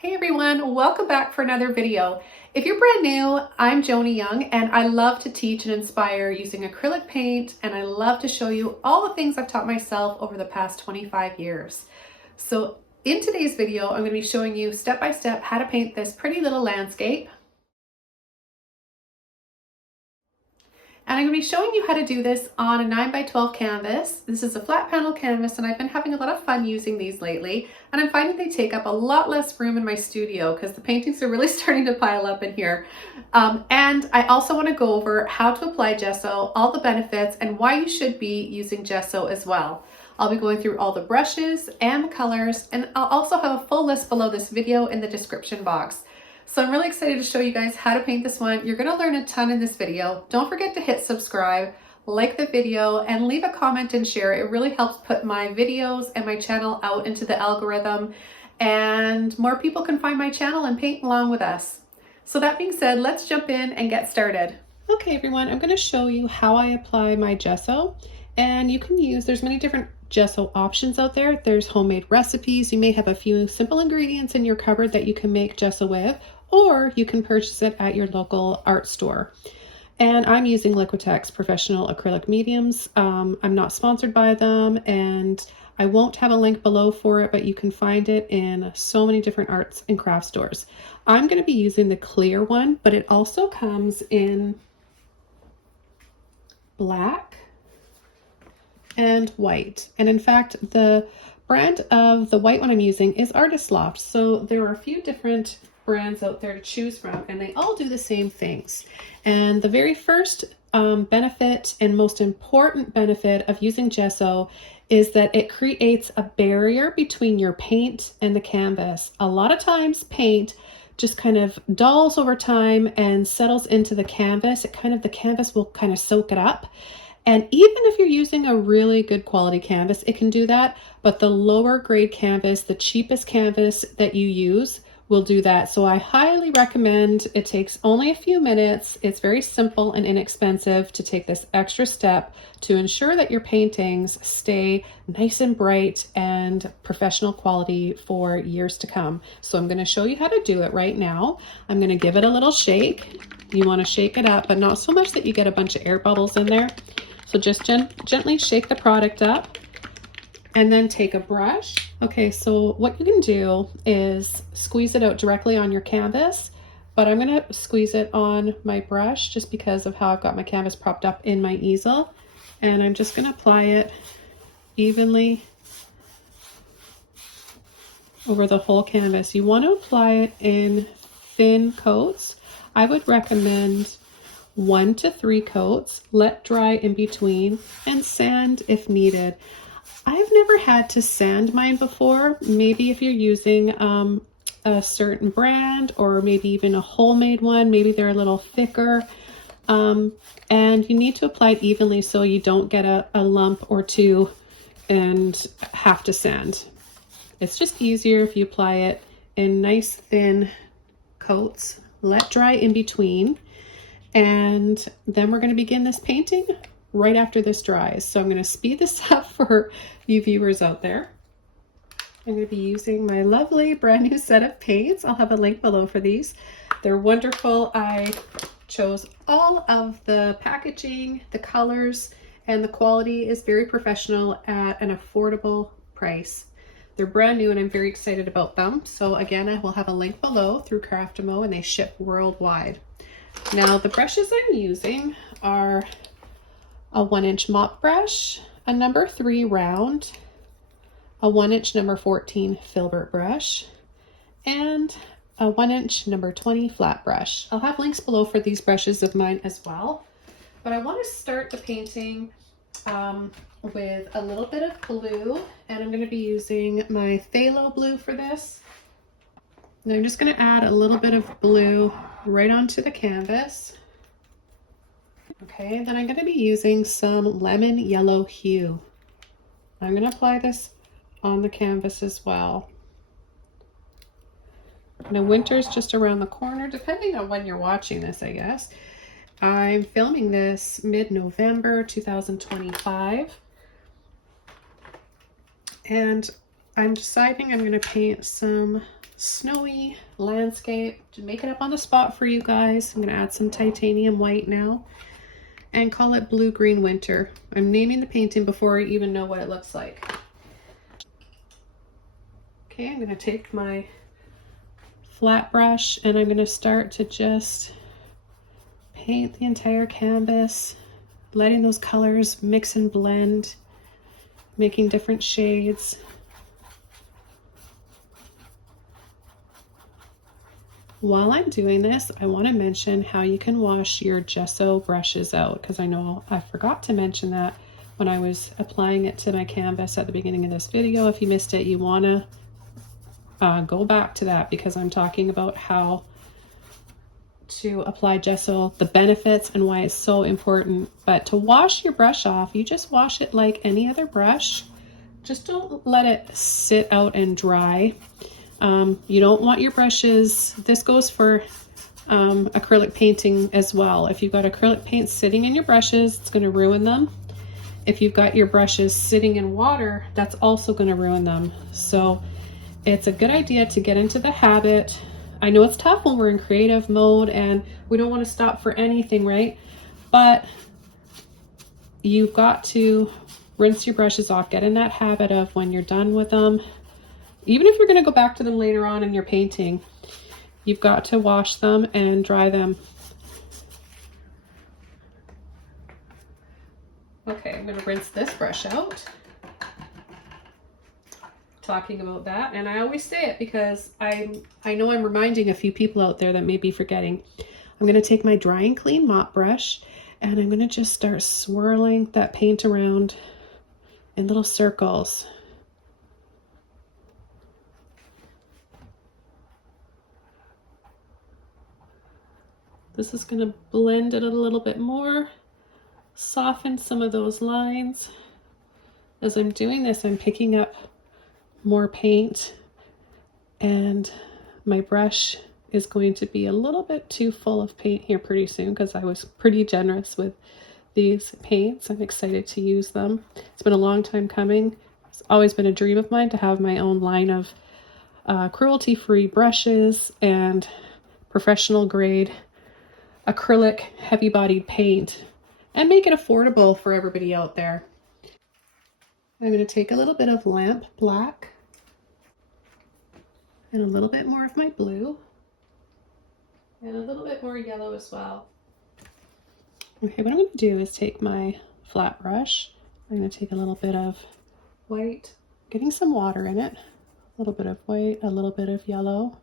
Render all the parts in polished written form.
Hey everyone, welcome back for another video. If you're brand new, I'm Joni Young and I love to teach and inspire using acrylic paint, and I love to show you all the things I've taught myself over the past 25 years. So in today's video, I'm going to be showing you step by step how to paint this pretty little landscape. And I'm going to be showing you how to do this on a 9x12 canvas. This is a flat panel canvas and I've been having a lot of fun using these lately. And I'm finding they take up a lot less room in my studio because the paintings are really starting to pile up in here. And I also want to go over how to apply gesso, all the benefits, and why you should be using gesso as well. I'll be going through all the brushes and the colors, and I'll also have a full list below this video in the description box. So I'm really excited to show you guys how to paint this one. You're going to learn a ton in this video. Don't forget to hit subscribe, like the video, and leave a comment and share. It really helps put my videos and my channel out into the algorithm, and more people can find my channel and paint along with us. So that being said, let's jump in and get started. Okay everyone, I'm going to show you how I apply my gesso, and you can use, there's many different gesso options out there. There's homemade recipes. You may have a few simple ingredients in your cupboard that you can make gesso with, or you can purchase it at your local art store. And I'm using Liquitex Professional Acrylic Mediums. I'm not sponsored by them, and I won't have a link below for it, but you can find it in so many different arts and craft stores. I'm going to be using the clear one, but it also comes in black and white. And in fact, the brand of the white one I'm using is Artist Loft. So there are a few different brands out there to choose from, and they all do the same things. And the very first benefit and most important benefit of using gesso is that it creates a barrier between your paint and the canvas. A lot of times paint just kind of dulls over time and settles into the canvas. The canvas will kind of soak it up. And even if you're using a really good quality canvas, it can do that. But the lower grade canvas, the cheapest canvas that you use, will do that. So I highly recommend, it takes only a few minutes. It's very simple and inexpensive to take this extra step to ensure that your paintings stay nice and bright and professional quality for years to come. So I'm going to show you how to do it right now. I'm going to give it a little shake. You want to shake it up, but not so much that you get a bunch of air bubbles in there. So just gently shake the product up. And then take a brush. Okay, so what you can do is squeeze it out directly on your canvas, but I'm going to squeeze it on my brush just because of how I've got my canvas propped up in my easel. And I'm just going to apply it evenly over the whole canvas. You want to apply it in thin coats. I would recommend 1 to 3 coats, let dry in between, and sand if needed. I've never had to sand mine before. Maybe if you're using a certain brand, or maybe even a homemade one, maybe they're a little thicker. And you need to apply it evenly so you don't get a lump or two and have to sand. It's just easier if you apply it in nice thin coats, let dry in between. And then we're going to begin this painting right after this dries. So I'm going to speed this up for you viewers out there. I'm going to be using my lovely brand new set of paints. I'll have a link below for these. They're wonderful. I chose all of the packaging, the colors, and the quality is very professional at an affordable price. They're brand new and I'm very excited about them. So again, I will have a link below through Craftimo, and they ship worldwide. Now the brushes I'm using are a 1-inch mop brush, a number 3 round, a 1-inch number 14 filbert brush, and a 1-inch number 20 flat brush. I'll have links below for these brushes of mine as well. But I want to start the painting with a little bit of blue, and I'm going to be using my Phthalo blue for this. And I'm just going to add a little bit of blue right onto the canvas. Okay, then I'm going to be using some lemon yellow hue. I'm going to apply this on the canvas as well. Now winter's just around the corner, depending on when you're watching this, I guess. I'm filming this mid-November 2025. And I'm deciding I'm going to paint some snowy landscape to make it up on the spot for you guys. I'm going to add some titanium white now and call it Blue Green Winter. I'm naming the painting before I even know what it looks like. Okay, I'm going to take my flat brush and I'm going to start to just paint the entire canvas, letting those colors mix and blend, making different shades. While I'm doing this, I want to mention how you can wash your gesso brushes out, because I know I forgot to mention that when I was applying it to my canvas at the beginning of this video. If you missed it, you want to go back to that, because I'm talking about how to apply gesso, the benefits, and why it's so important. But to wash your brush off, you just wash it like any other brush. Just don't let it sit out and dry. You don't want your brushes, this goes for acrylic painting as well. If you've got acrylic paint sitting in your brushes, it's going to ruin them. If you've got your brushes sitting in water, that's also going to ruin them. So it's a good idea to get into the habit. I know it's tough when we're in creative mode and we don't want to stop for anything, right? But you've got to rinse your brushes off. Get in that habit of when you're done with them, even if you're going to go back to them later on in your painting, you've got to wash them and dry them. Okay, I'm going to rinse this brush out. Talking about that, and I always say it because I know I'm reminding a few people out there that may be forgetting. I'm going to take my dry and clean mop brush and I'm going to just start swirling that paint around in little circles. This is going to blend it a little bit more, soften some of those lines. As I'm doing this, I'm picking up more paint, and my brush is going to be a little bit too full of paint here pretty soon, because I was pretty generous with these paints. I'm excited to use them. It's been a long time coming. It's always been a dream of mine to have my own line of cruelty-free brushes and professional grade acrylic heavy-bodied paint, and make it affordable for everybody out there. I'm going to take a little bit of lamp black and a little bit more of my blue and a little bit more yellow as well. Okay, what I'm going to do is take my flat brush. I'm going to take a little bit of white, getting some water in it, a little bit of white, a little bit of yellow,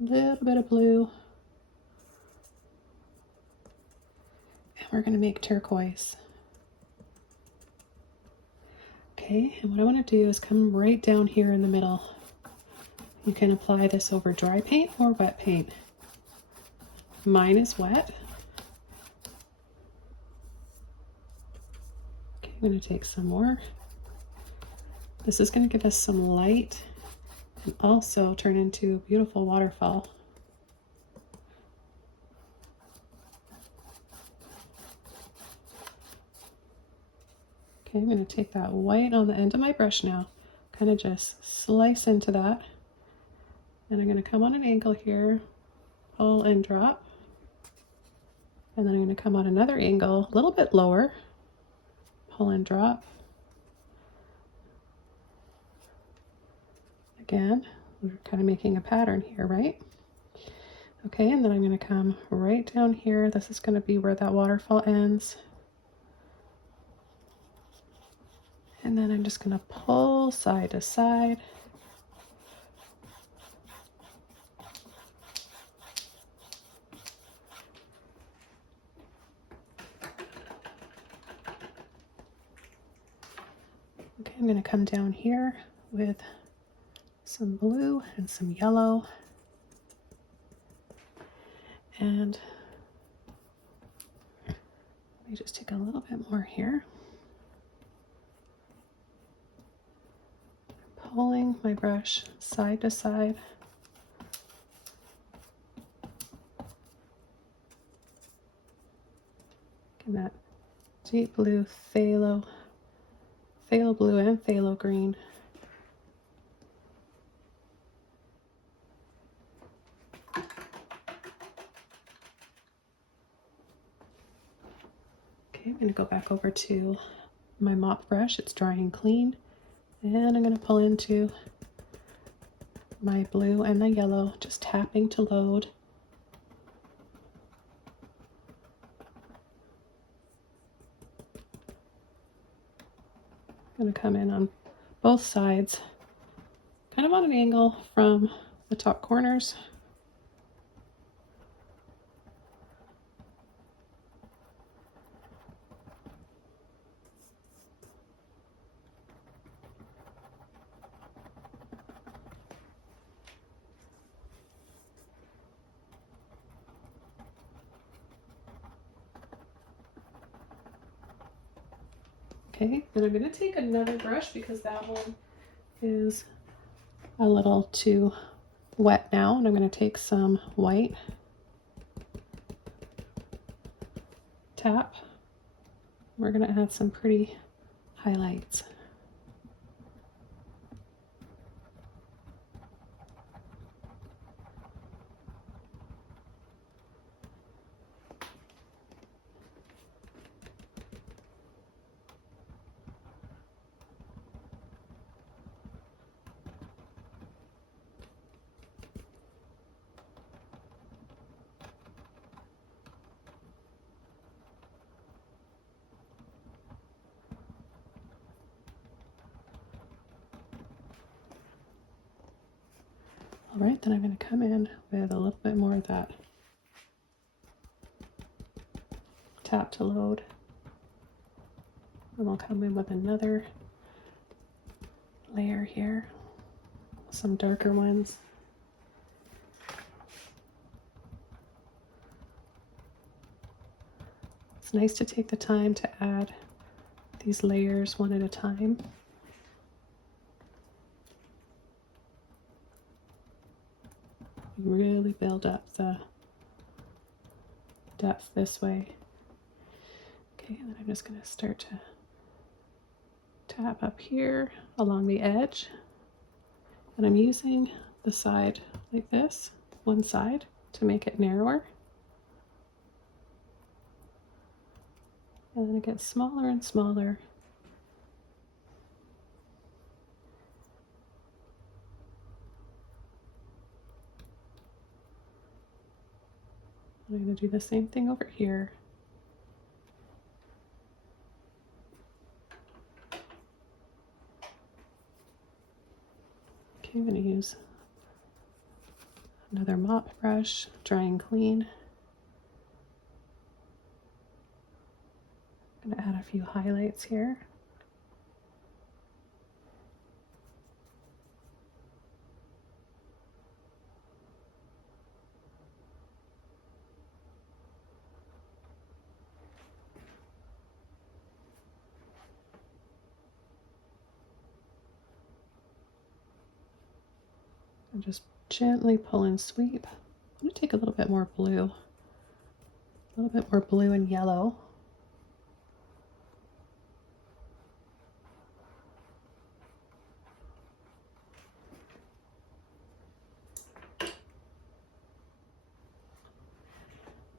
a little bit of blue, and we're going to make turquoise. Okay, and what I want to do is come right down here in the middle. You can apply this over dry paint or wet paint. Mine is wet. Okay, I'm going to take some more. This is going to give us some light and also turn into a beautiful waterfall. Okay, I'm going to take that white on the end of my brush now, kind of just slice into that. And I'm going to come on an angle here, pull and drop. And then I'm going to come on another angle, a little bit lower, pull and drop. Again, we're kind of making a pattern here, right? Okay, and then I'm going to come right down here. This is going to be where that waterfall ends. And then I'm just going to pull side to side. Okay, I'm going to come down here with some blue and some yellow. And let me just take a little bit more here. Pulling my brush side to side. Getting that deep blue phthalo blue and phthalo green. Okay, I'm going to go back over to my mop brush. It's dry and clean. And I'm going to pull into my blue and the yellow, just tapping to load. I'm going to come in on both sides, kind of on an angle from the top corners. Okay, then I'm going to take another brush because that one is a little too wet now, and I'm going to take some white, tap. We're going to add some pretty highlights. All right, then I'm going to come in with a little bit more of that tap to load. And I'll come in with another layer here, some darker ones. It's nice to take the time to add these layers one at a time. Really build up the depth this way. Okay, and then I'm just going to start to tap up here along the edge. And I'm using the side like this, one side, to make it narrower. And then it gets smaller and smaller. I'm going to do the same thing over here. Okay, I'm going to use another mop brush, dry and clean. I'm going to add a few highlights here. And just gently pull and sweep. I'm going to take a little bit more blue, and yellow.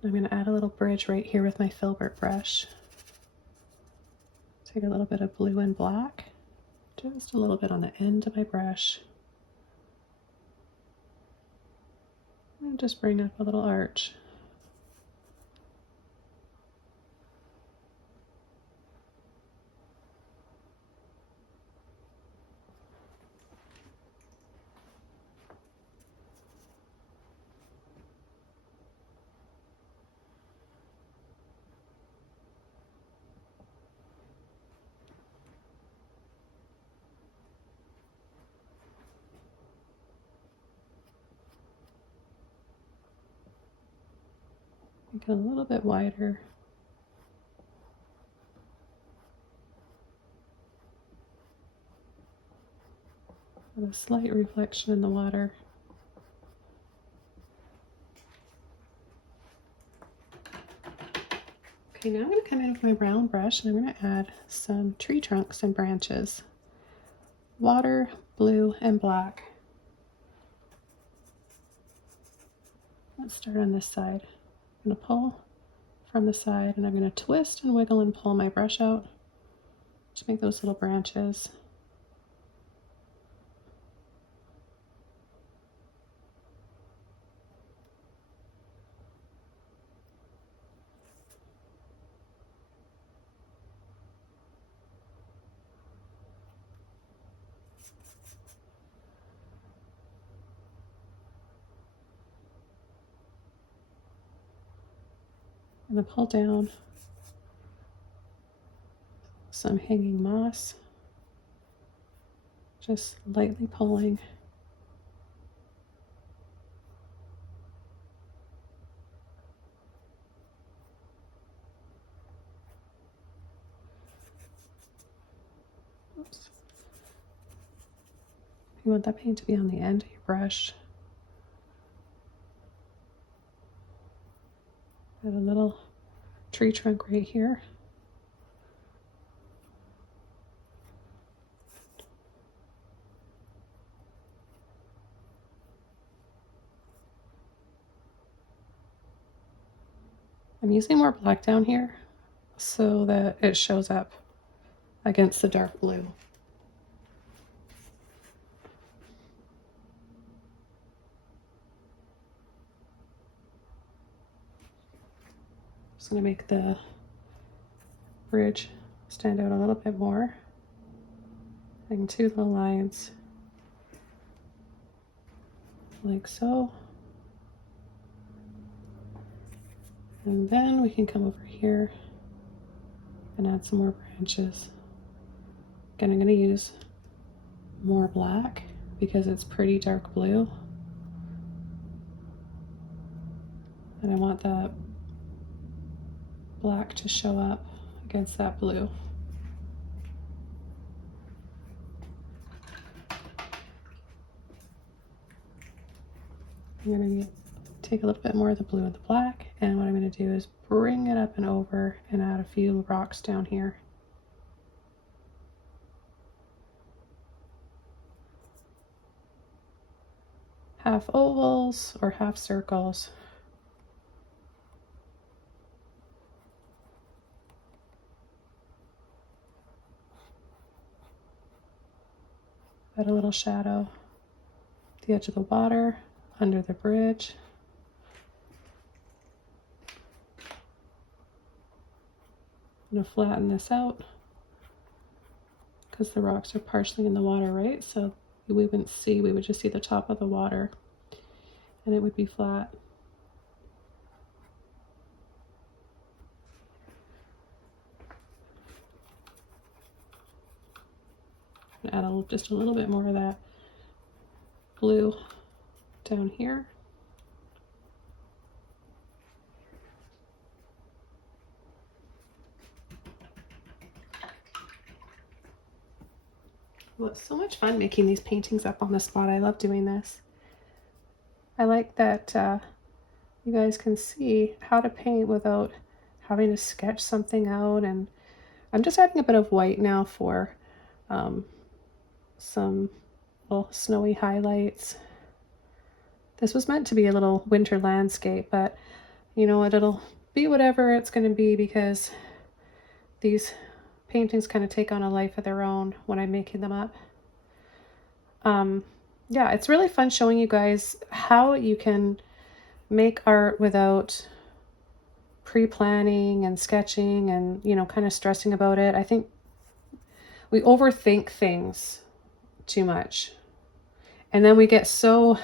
I'm going to add a little bridge right here with my filbert brush. Take a little bit of blue and black, just a little bit on the end of my brush. And just bring up a little arch. Make it a little bit wider. With a slight reflection in the water. Okay, now I'm going to come in with my brown brush and I'm going to add some tree trunks and branches. Water, blue, and black. Let's start on this side. I'm going to pull from the side, and I'm going to twist and wiggle and pull my brush out to make those little branches. I'm going to pull down some hanging moss, just lightly pulling. Oops. You want that paint to be on the end of your brush. Got a little tree trunk right here. I'm using more black down here so that it shows up against the dark blue. Just going to make the bridge stand out a little bit more. Making two little lines like so. And then we can come over here and add some more branches. Again, I'm going to use more black because it's pretty dark blue. And I want that black to show up against that blue. I'm going to take a little bit more of the blue and the black, and what I'm going to do is bring it up and over and add a few rocks down here. Half ovals or half circles. Add a little shadow at the edge of the water, under the bridge. I'm going to flatten this out because the rocks are partially in the water, right? So we wouldn't see, we would just see the top of the water and it would be flat. Add just a little bit more of that blue down here. Well, it's so much fun making these paintings up on the spot. I love doing this. I like that you guys can see how to paint without having to sketch something out. And I'm just adding a bit of white now for some little snowy highlights. This was meant to be a little winter landscape, but you know what, it'll be whatever it's going to be because these paintings kind of take on a life of their own when I'm making them up. Yeah, it's really fun showing you guys how you can make art without pre-planning and sketching and, you know, kind of stressing about it. I think we overthink things too much. And then we get so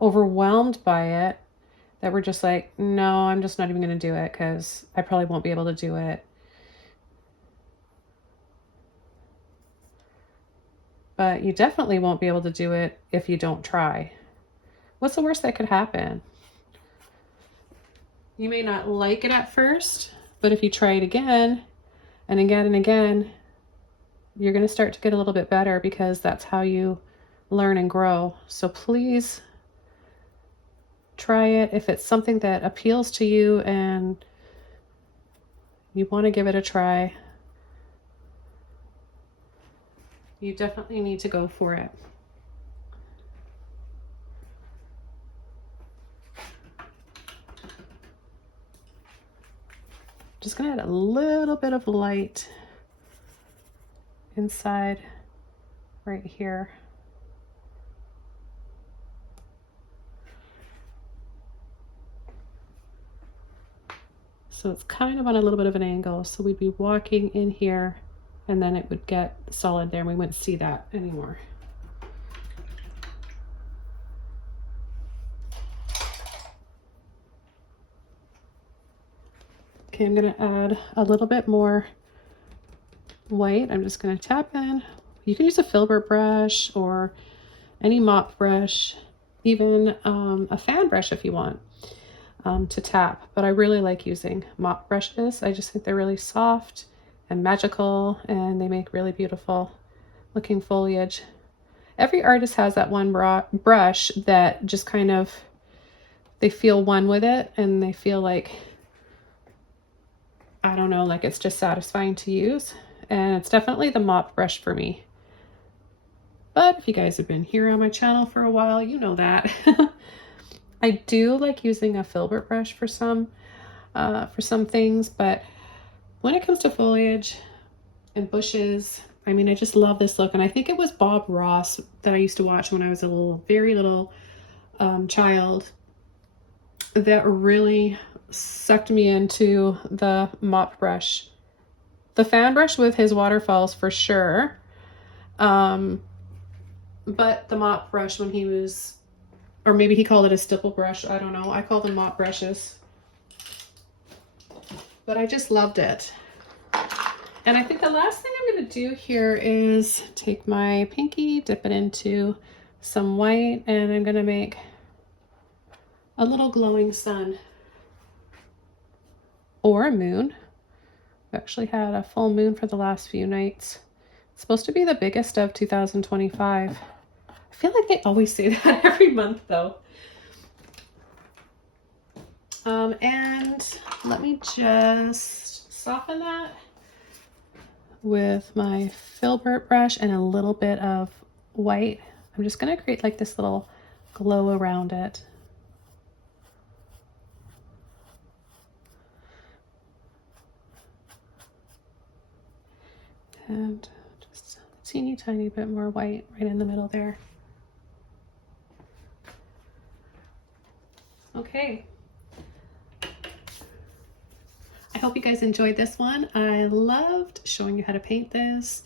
overwhelmed by it that we're just like, no, I'm just not even going to do it because I probably won't be able to do it. But you definitely won't be able to do it if you don't try. What's the worst that could happen? You may not like it at first, but if you try it again and again and again, you're going to start to get a little bit better because that's how you learn and grow. So please try it. If it's something that appeals to you and you want to give it a try, you definitely need to go for it. just gonna add a little bit of light inside right here. So it's kind of on a little bit of an angle. So we'd be walking in here and then it would get solid there and we wouldn't see that anymore. Okay, I'm gonna add a little bit more white. I'm just gonna tap in. You can use a filbert brush or any mop brush, even a fan brush if you want to tap. But I really like using mop brushes. I just think they're really soft and magical and they make really beautiful looking foliage. Every artist has that one brush that just kind of, they feel one with it and they feel like, I don't know, like it's just satisfying to use. And it's definitely the mop brush for me. But if you guys have been here on my channel for a while, you know that. I do like using a filbert brush for some things, but when it comes to foliage and bushes, I mean, I just love this look. And I think it was Bob Ross that I used to watch when I was a very little child that really sucked me into the mop brush. The fan brush with his waterfalls for sure. But the mop brush when he was, or maybe he called it a stipple brush. I don't know. I call them mop brushes. But I just loved it. And I think the last thing I'm going to do here is take my pinky, dip it into some white, and I'm going to make a little glowing sun or a moon. I've actually had a full moon for the last few nights. It's supposed to be the biggest of 2025. I feel like they always say that every month though. And let me just soften that with my filbert brush and a little bit of white. I'm just going to create like this little glow around it. And just a teeny tiny bit more white right in the middle there. Okay. I hope you guys enjoyed this one. I loved showing you how to paint this.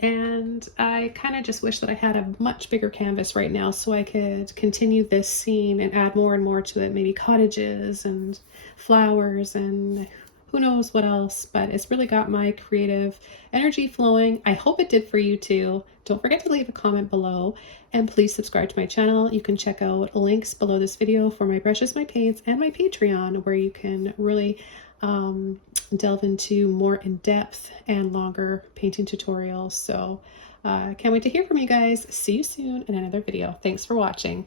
And I kind of just wish that I had a much bigger canvas right now so I could continue this scene and add more and more to it. Maybe cottages and flowers and who knows what else, but it's really got my creative energy flowing. I hope it did for you too. Don't forget to leave a comment below and please subscribe to my channel. You can check out links below this video for my brushes, my paints, and my Patreon where you can really delve into more in-depth and longer painting tutorials. So can't wait to hear from you guys. See you soon in another video. Thanks for watching.